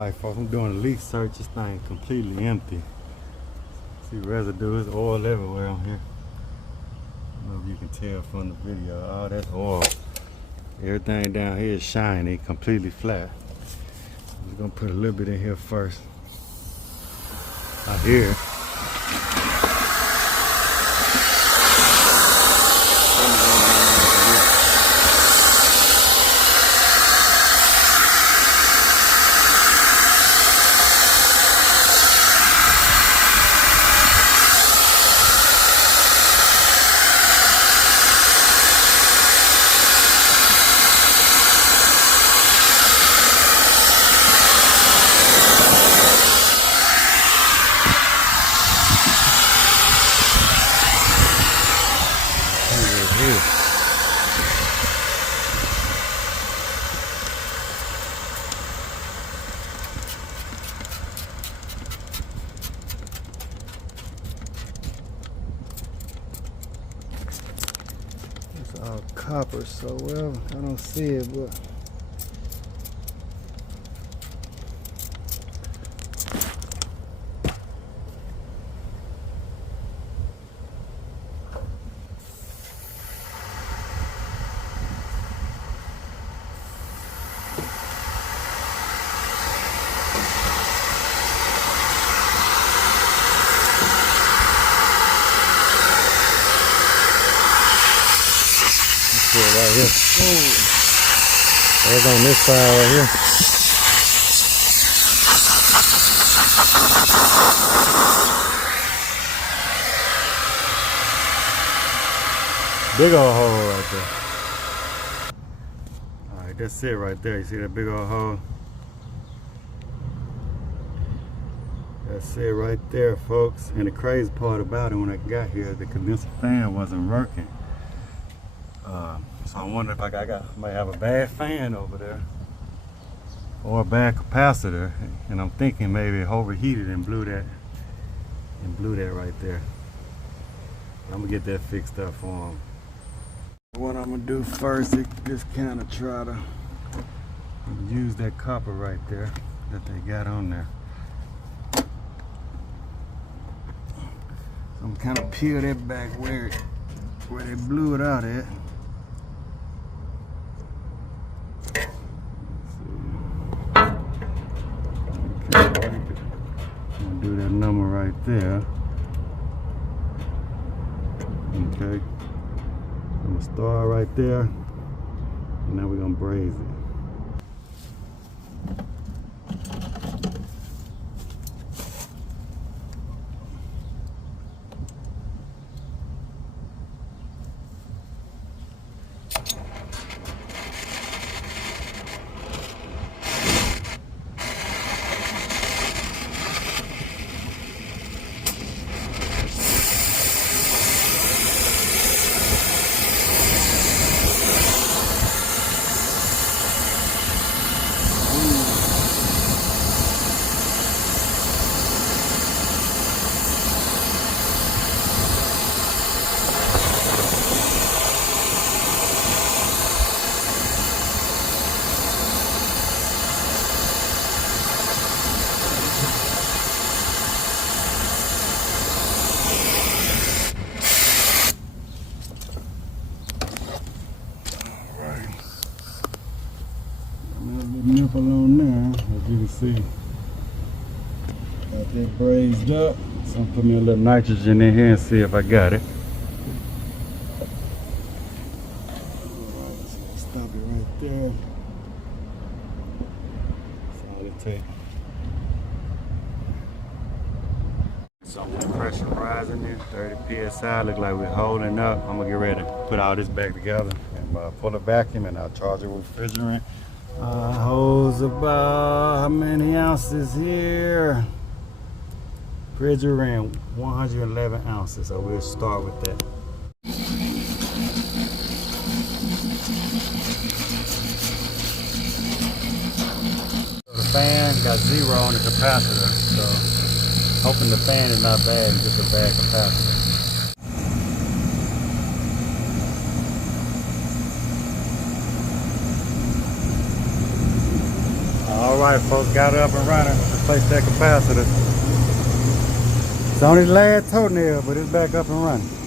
Alright folks, I'm doing a leak search. This thing is completely empty. See residue, there's oil everywhere on here. I don't know if you can tell from the video. Oh, that's oil. Everything down here is shiny, completely flat. I'm just gonna put a little bit in here first. Out here. It's all copper, so well, I don't see it, but right here. There's on this side right here. Big old hole right there. Alright, that's it right there. You see that big old hole? That's it right there, folks. And the crazy part about it, when I got here, the condenser fan wasn't working. So I wonder if I might have a bad fan over there or a bad capacitor, and I'm thinking maybe it overheated and blew that right there. I'm gonna get that fixed up for them. What I'm gonna do first is just kind of try to use that copper right there that they got on there. So I'm kind of peel that back where they blew it out at. Do that number right there. Okay. I'm gonna start right there, and now we're gonna braze it. Nipple on there, as you can see. Got that brazed up. So I'm putting a little nitrogen in here and see if I got it. Alright, so stop it right there. That's all it takes. So the pressure rising there, 30 psi. Look like we're holding up. I'm gonna get ready to put all this back together and pull a vacuum, and I'll charge it with refrigerant. Holds about how many ounces here? Refrigerant 111 ounces, so we'll start with that. So the fan got 0 on the capacitor, so hoping the fan is not bad, it's just a bad capacitor. Alright folks, got it up and running. Replaced that capacitor. It's on its last toenail, but it's back up and running.